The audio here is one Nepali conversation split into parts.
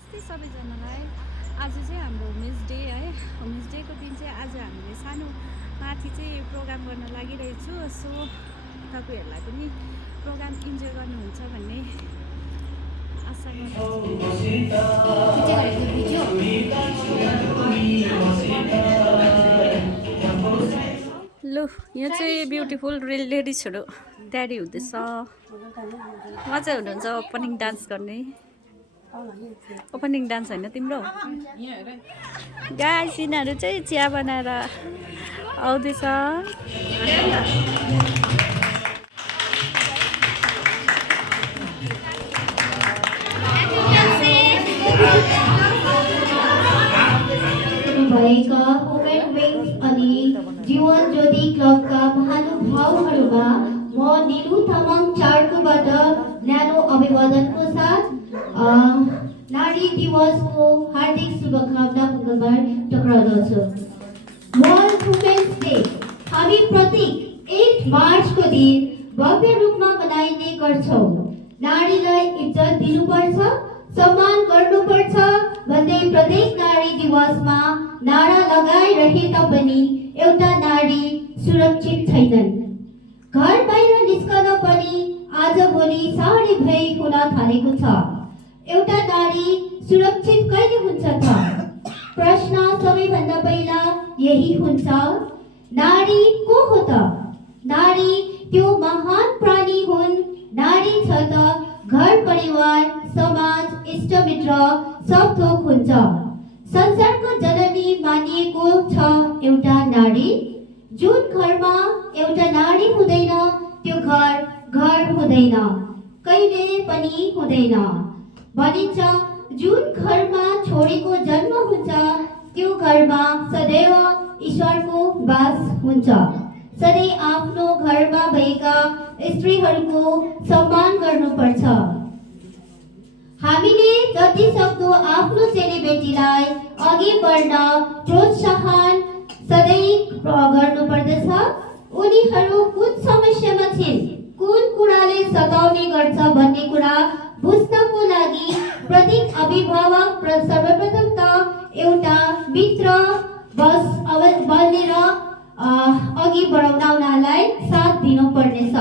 नमस्ते सबैजनालाई। आज चाहिँ हाम्रो वुमेन्स डे है। वुमेन्स डेको दिन चाहिँ आज हामीले सानो माथि चाहिँ प्रोग्राम गर्न लागिरहेछु। सो तपाईँहरूलाई पनि प्रोग्राम इन्जोय गर्नुहुन्छ भन्ने आशा गर्छु। लु यहाँ चाहिँ ब्युटिफुल लेडिजहरू तयारी हुँदैछ। मजा हुनुहुन्छ ओपनिङ डान्स गर्ने। ओपनिङ डान्स होइन तिम्रो गाइस, यिनीहरू चाहिँ चिया बनाएर आउँदैछ। भएका वुमेन विङ्स अनि जीवन ज्योति क्लबका महानुभावहरूमा म निलु तामाङ चार्कोबाट न्यानो अभिवादनको साथ नारी दिवसको हार्दिक शुभकामना मङ्गलबार टक्राउँदछु। वर्ल्ड वुमेन्स डे हामी प्रत्येक 8 मार्चको दिन भव्य रूपमा मनाइने गर्छौँ। नारीलाई इज्जत दिनुपर्छ, सम्मान गर्नुपर्छ भन्दै प्रत्येक नारी दिवसमा नारा लगाइरहे तापनि एउटा नारी सुरक्षित छैनन्। घर बाहिर निस्कन पनि आजभोलि साह्रै भय हुन थालेको छ। एउटा नारी सुरक्षित कहिले हुन्छ त? प्रश्न सबैभन्दा पहिला यही हुन्छ, नारी को हो त? नारी त्यो महान प्राणी हुन्। नारी छ त घर परिवार समाज इष्टमित्र सब थोक हुन्छ। संसारको जननी मानिएको छ एउटा नारी। जुन घरमा एउटा नारी हुँदैन त्यो घर हुँदैन, कहिले पनि हुँदैन। भनिन्छ जुन घरमा छोरीको जन्म हुन्छ त्यो घरमा सदैव ईश्वरको वास हुन्छ। सधैँ आफ्नो घरमा भएका स्त्रीहरूको सम्मान गर्नुपर्छ। हामीले जति सक्दो आफ्नो चेलीबेटीलाई अघि बढ्न प्रोत्साहन सधैँ गर्नुपर्दछ। उनीहरू कुन समस्यामा छिन्, कुन कुराले सताउने गर्छ भन्ने कुरा बुझ्नको लागि प्रत्येक अभिभावक सर्वप्रथम त एउटा मित्र बनेर अघि बढाउन उनीहरूलाई साथ दिनुपर्नेछ।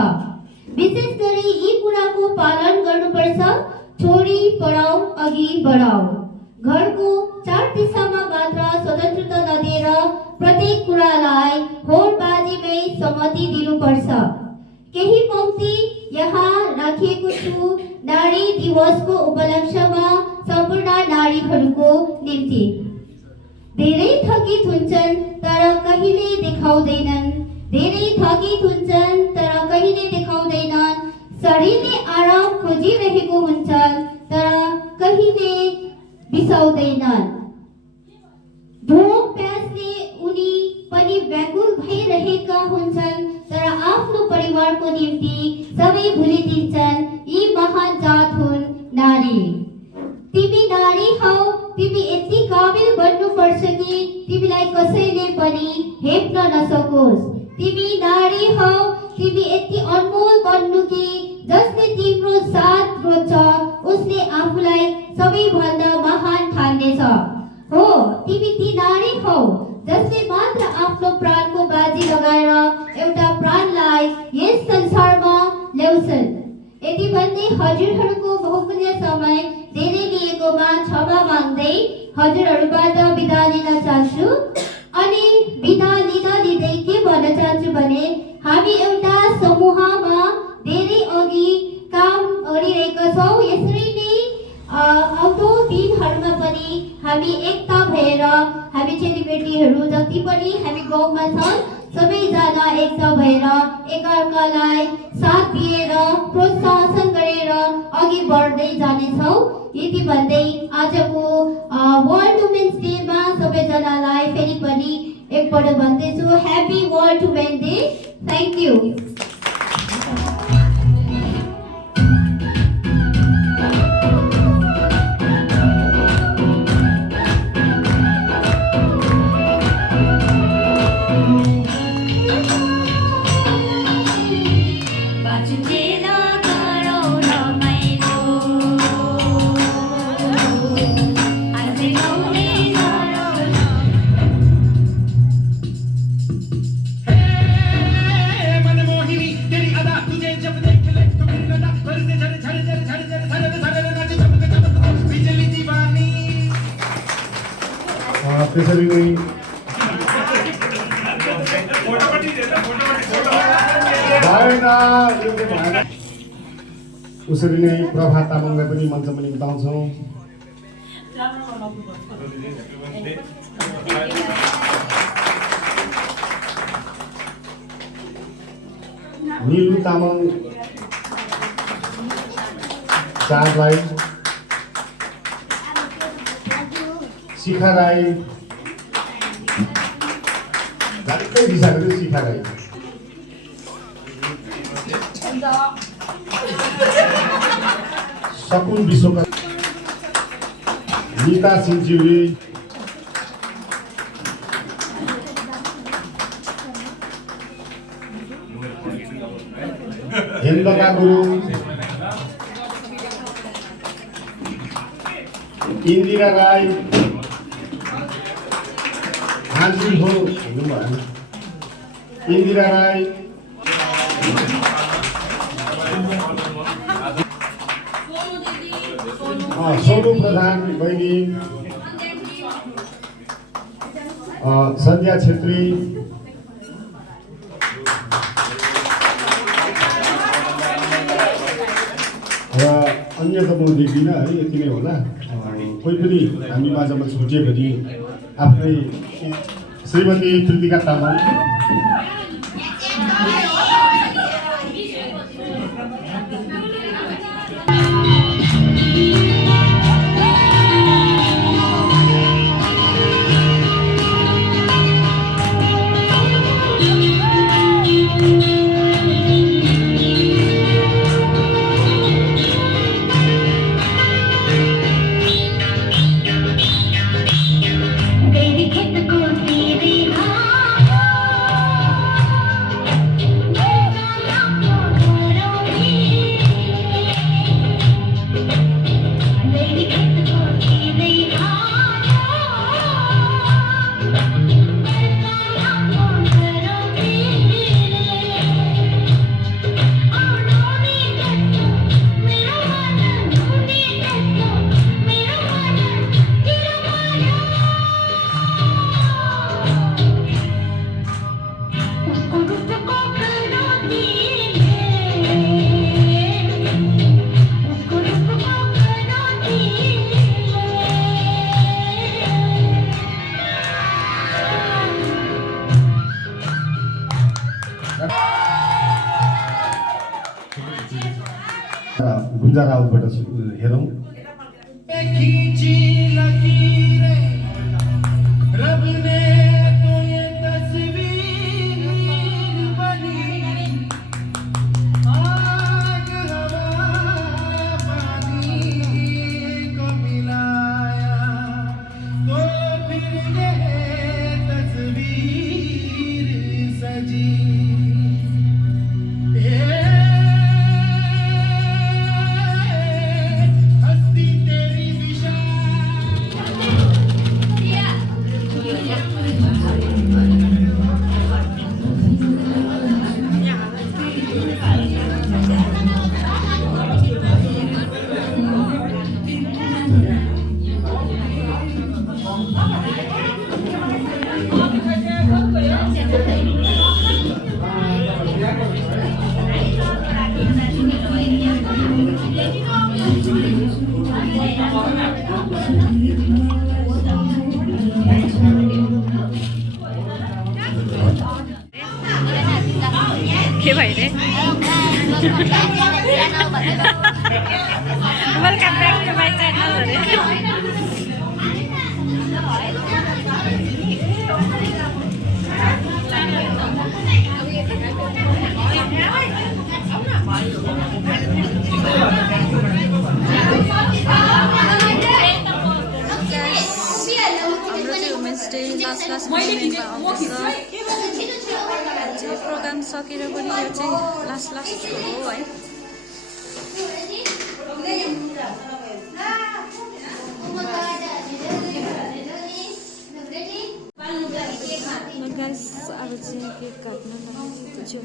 विशेष गरी यी कुराको पालन गर्नुपर्छ। छोरी पढाऊ अघि बढाऊ। घरको 4 दिशामा मात्र स्वतन्त्रता नदिएर प्रत्येक कुरालाई होडबाजीमै सहमति दिनुपर्छ। केही पंक्ति यहाँ राखिएको छु नारी दिवसको उपलक्ष्यमा सम्पूर्ण नारीहरूको निम्ति। धेरै थकित हुन्छन् तर कहिले देखाउँदैनन्। धेरै थकित हुन्छन् तर कहिले देखाउँदैनन्। शरीरले आराम खोजिरहेको हुन्छन् तर कहिले बिसाउँदैनन्। भोक प्यासले उनी पनि व्याकुल भइरहेका हुन्छन् तर आफ्नो परिवारको निम्ति सबै भुलिदिन्छन्। यी महान जात हुन् नारी। तिमी नारी हौ, तिमी यति काबिल बन्नुपर्छ कि तिमीलाई कसैले पनि हेप्न नसकोस्। तिमी नारी हौ, तिमी यति अनमोल बन्नु कि जसले तिम्रो साथ रोज्छ उसले आफूलाई सबैभन्दा महान ठान्नेछ। हो, तिमी ती नारी हौ जसले मात्र आफ्नो प्राणको बाजी लगाएर एउटा प्राणलाई यस संसारमा ल्याउँछन्। यति भन्दै हजुरहरूको बहुमूल्य समय धेरै लिएकोमा क्षमा माग्दै हजुरहरूबाट बिदा लिन चाहन्छु। अनि बिदा लिँदै के भन्न चाहन्छु भने हामी एउटा समूहमा धेरै अघि काम गरिरहेका छौँ। यसरी नै आउँदो दिनहरूमा पनि हामी एकता भएर हामी चेलीबेटीहरू जति पनि हामी गाउँमा छन् सबैजना एकता भएर एकअर्कालाई साथ दिएर प्रोत्साहन गरेर अघि बढ्दै जानेछौँ। यति भन्दै आजको वर्ल्ड वुमेन्स डेमा सबैजनालाई फेरि पनि एकपल्ट भन्दैछु happy world women day. Thank you. त्यसरी नै उसरी नै प्रभा तामाङलाई पनि मञ्चमा निम्ताउँछौँ। निलु तामाङ चारलाई, शिखा राई झट्टै दिशाको शिखा राई, सकुन विश्वकर्मा, नीता सिन्चिउरी, हेमलता गुरुङ, इन्दिरा राई, हाजिर हो इन्दिरा राई, सोनु प्रधान बहिनी, सन्ध्या छेत्री, र अन्य त म देख्दिनँ है, यति नै होला। कोही पनि हामी माझमा छुट्यो भने आफ्नै श्रीमती कृतिका तामाङ, गुन्जा राउतबाट हेरौँ। के भइरे welcome back to my channel अरे प्रोग्राम सकेर पनि यो चाहिँ लास्टको हो है। गाइस अब चाहिँ केक काट्न लागेको छु।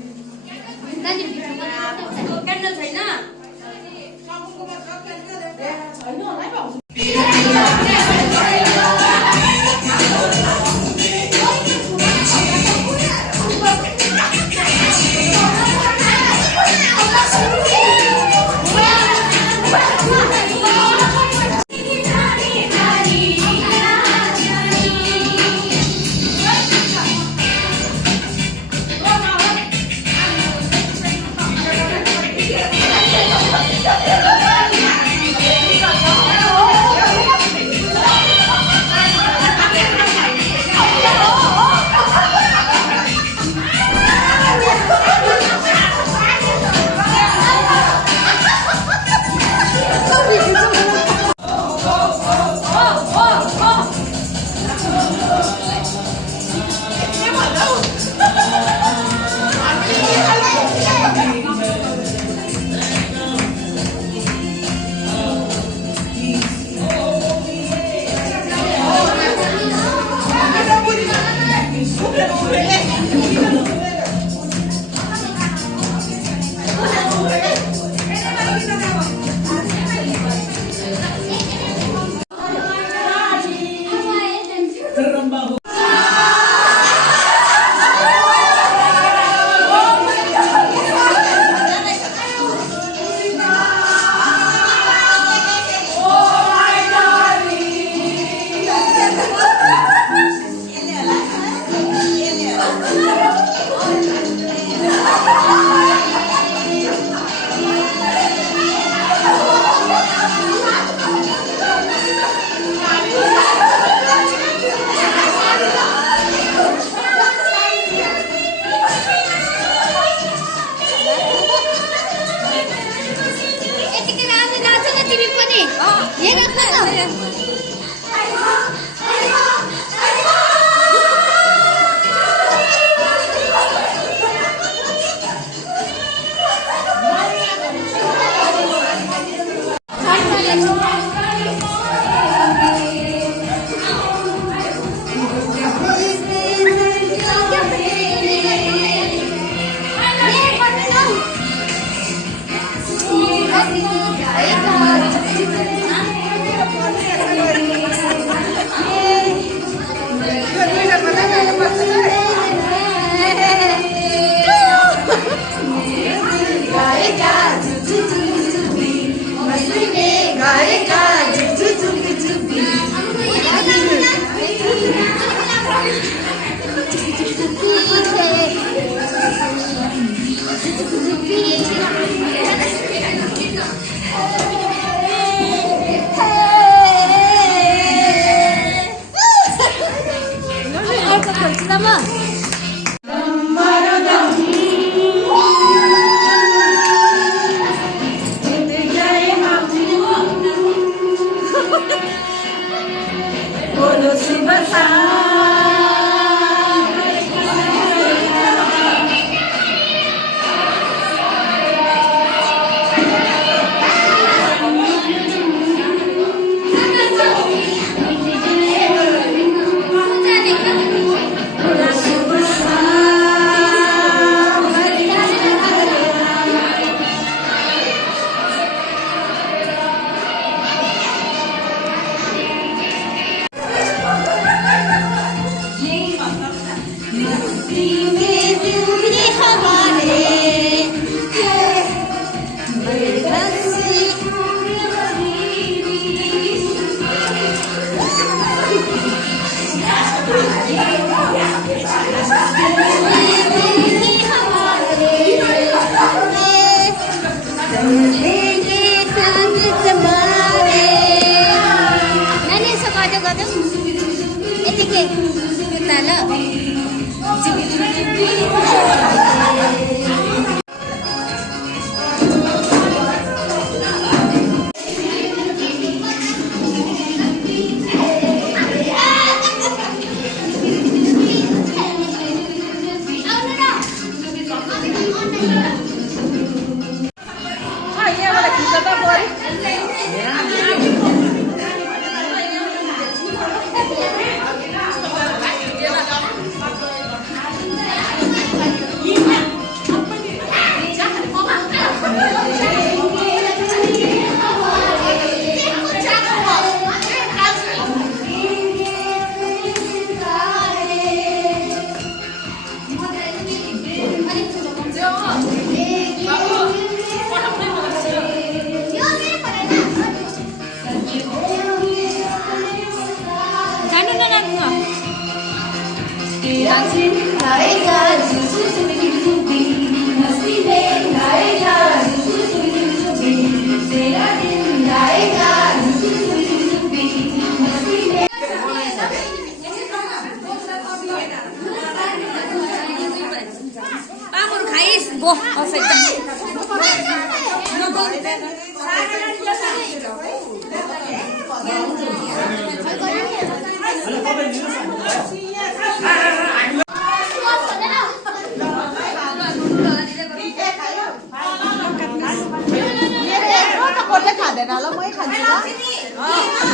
खाँदैन ल मै खान्छु ल